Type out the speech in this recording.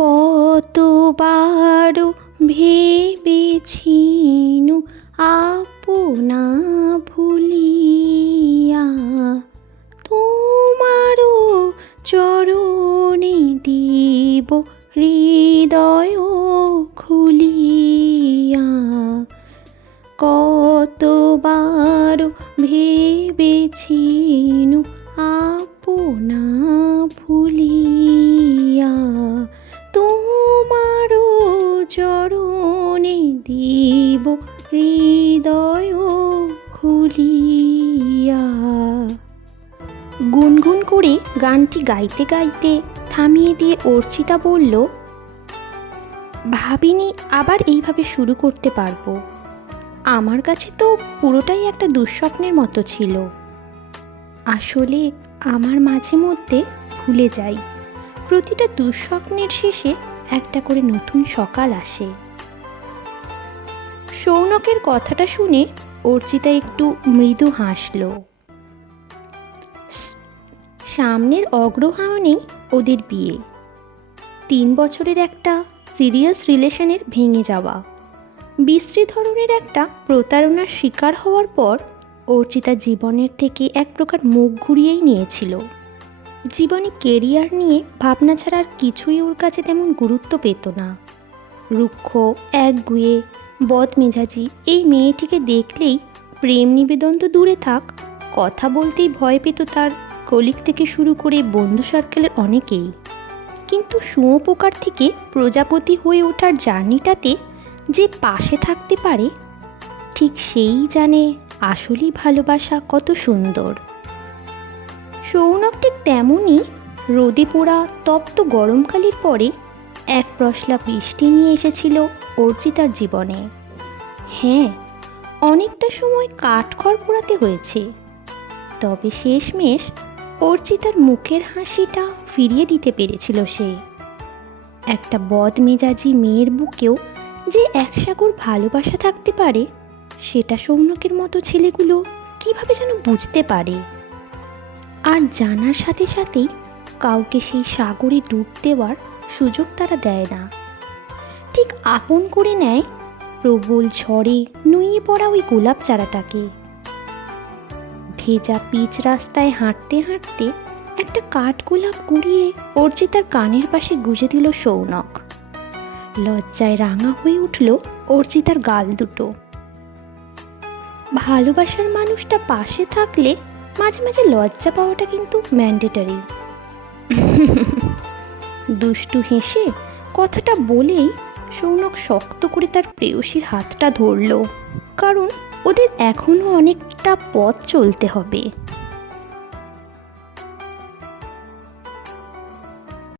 কতবার ভেবেছিনু আপনা ভুলিয়া, তোমারও চরণে দিব হৃদয় খুলিয়া। কতবার ভেবেছিনু আপনা ভুলিয়া, তোমারও চরণে দিব হৃদয় খুলিয়া। গুনগুন করে গানটি গাইতে গাইতে থামিয়ে দিয়ে অর্চিতা বলল, ভাবিনি আবার এইভাবে শুরু করতে পারবো। আমার কাছে তো পুরোটাই একটা দুঃস্বপ্নের মতো ছিল। আসলে আমার মাঝে মধ্যে ভুলে যাই, প্রতিটা দুঃস্বপ্নের শেষে একটা করে নতুন সকাল আসে। সৌনকের কথাটা শুনে অর্চিতা একটু মৃদু হাসল। সামনের অগ্রহায়ণেই ওদের বিয়ে। 3 বছরের একটা সিরিয়াস রিলেশনের ভেঙে যাওয়া, বিশ্রী ধরনের একটা প্রতারণার শিকার হওয়ার পর অর্চিতা জীবনের থেকে এক প্রকার মুখ ঘুরিয়েই নিয়েছিল। জীবনে কেরিয়ার নিয়ে ভাবনা ছাড়া আর কিছুই ওর কাছে তেমন গুরুত্ব পেত না। রুক্ষ, একগুঁয়ে, বদমেজাজি এই মেয়েটিকে দেখলেই প্রেম নিবেদন তো দূরে থাক, কথা বলতেই ভয় পেত তার কলিগ থেকে শুরু করে বন্ধু সার্কেলের অনেকেই। কিন্তু শুঁয়োপোকার থেকে প্রজাপতি হয়ে ওঠার জার্নিটাতে যে পাশে থাকতে পারে, ঠিক সেই জানে আসলেই ভালোবাসা কত সুন্দর। সৌনক ঠিক তেমনই রোদে পোড়া তপ্ত গরমকালের পরে এক পশলা বৃষ্টি নিয়ে এসেছিল অর্চিতার জীবনে। হ্যাঁ, অনেকটা সময় কাঠখড় পোড়াতে হয়েছে, তবে শেষমেশ অর্চিতার মুখের হাসিটা ফিরিয়ে দিতে পেরেছিল সে। একটা বদমেজাজি মেয়ের বুকেও যে একসাগর ভালোবাসা থাকতে পারে, সেটা সৌনকের মতো ছেলেগুলো কিভাবে যেন বুঝতে পারে। আর জানার সাথে সাথেই কাউকে সেই সাগরে ডুব দেওয়ার সুযোগ তারা দেয় না, ঠিক আপন করে নেয় প্রবল ঝড়ে নুয়ে পড়া ওই গোলাপ চারাটাকে। ভেজা পিচ রাস্তায় হাঁটতে হাঁটতে একটা কাঠগোলাপ কুড়িয়ে অর্চিতার কানের পাশে গুজে দিল সৌনক। লজ্জায় রাঙা হয়ে উঠল অর্চিতার গাল দুটো। ভালোবাসার মানুষটা পাশে থাকলে মাঝে মাঝে লজ্জা পাওয়াটা কিন্তু ম্যান্ডেটারি। দুষ্টু হেসে কথাটা বলেই সৌনক শক্ত করে তার প্রেয়সীর হাতটা ধরল, কারণ ওদের এখনও অনেকটা পথ চলতে হবে।